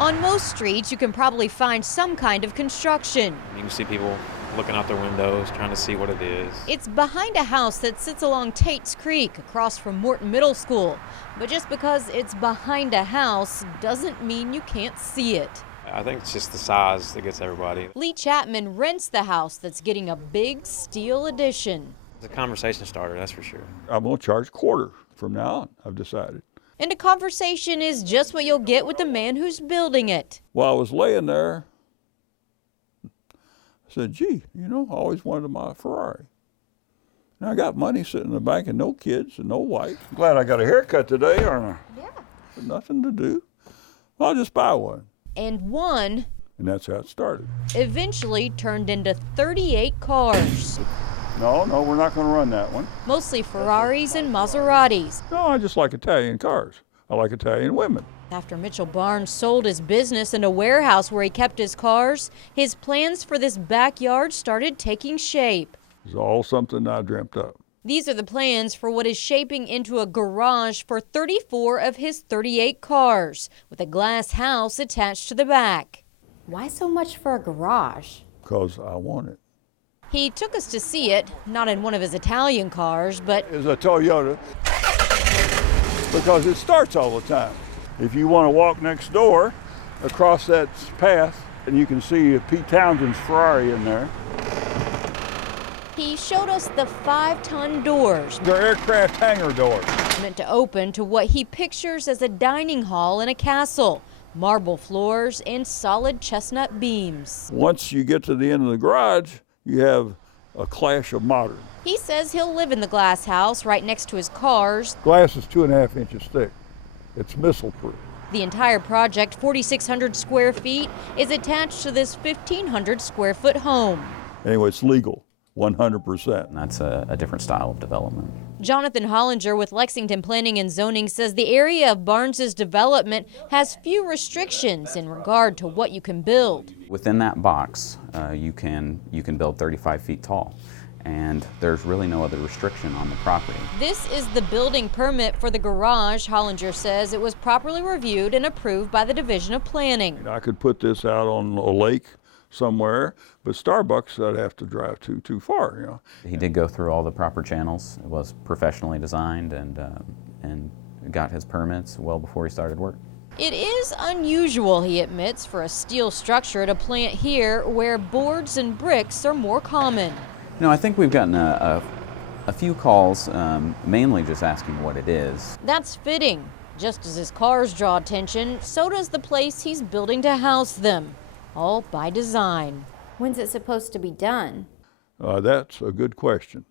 On most streets, you can probably find some kind of construction. You can see people looking out their windows, trying to see what it is. It's behind a house that sits along Tate's Creek, across from Morton Middle School. But just because it's behind a house doesn't mean you can't see it. I think it's just the size that gets everybody. Lee Chapman rents the house that's getting a big steel addition. It's a conversation starter, that's for sure. I'm going to charge $25 from now on, I've decided. And a conversation is just what you'll get with the man who's building it. While I was laying there, I said, gee, I always wanted my Ferrari. And I got money sitting in the bank and no kids and no wife. Glad I got a haircut today, aren't I? Yeah. Nothing to do. I'll just buy one. And one, and that's how it started, eventually turned into 38 cars. No, we're not going to run that one. Mostly Ferraris and Maseratis. No, I just like Italian cars. I like Italian women. After Mitchell Barnes sold his business and a warehouse where he kept his cars, his plans for this backyard started taking shape. It's all something I dreamt up. These are the plans for what is shaping into a garage for 34 of his 38 cars, with a glass house attached to the back. Why so much for a garage? Because I want it. He took us to see it, not in one of his Italian cars, but it's a Toyota, because it starts all the time. If you want to walk next door across that path, and you can see Pete Townsend's Ferrari in there. He showed us the 5-ton doors. They're aircraft hangar doors. Meant to open to what he pictures as a dining hall in a castle. Marble floors and solid chestnut beams. Once you get to the end of the garage, you have a clash of modern. He says he'll live in the glass house right next to his cars. Glass is 2.5 inches thick. It's missile proof. The entire project, 4,600 square feet, is attached to this 1,500 square foot home. Anyway, it's legal, 100%. And that's a different style of development. Jonathan Hollinger with Lexington Planning and Zoning says the area of Barnes's development has few restrictions in regard to what you can build. Within that box, you can build 35 feet tall, and there's really no other restriction on the property. This is the building permit for the garage. Hollinger says it was properly reviewed and approved by the Division of Planning. I could put this out on a lake somewhere, but Starbucks I'd have to drive too far. He did go through all the proper channels. It was professionally designed and got his permits well before he started work. It is unusual, he admits, for a steel structure to plant here where boards and bricks are more common. No, I think we've gotten a few calls, mainly just asking what it is. That's fitting. Just as his cars draw attention, so does the place he's building to house them. All by design. When's it supposed to be done? That's a good question.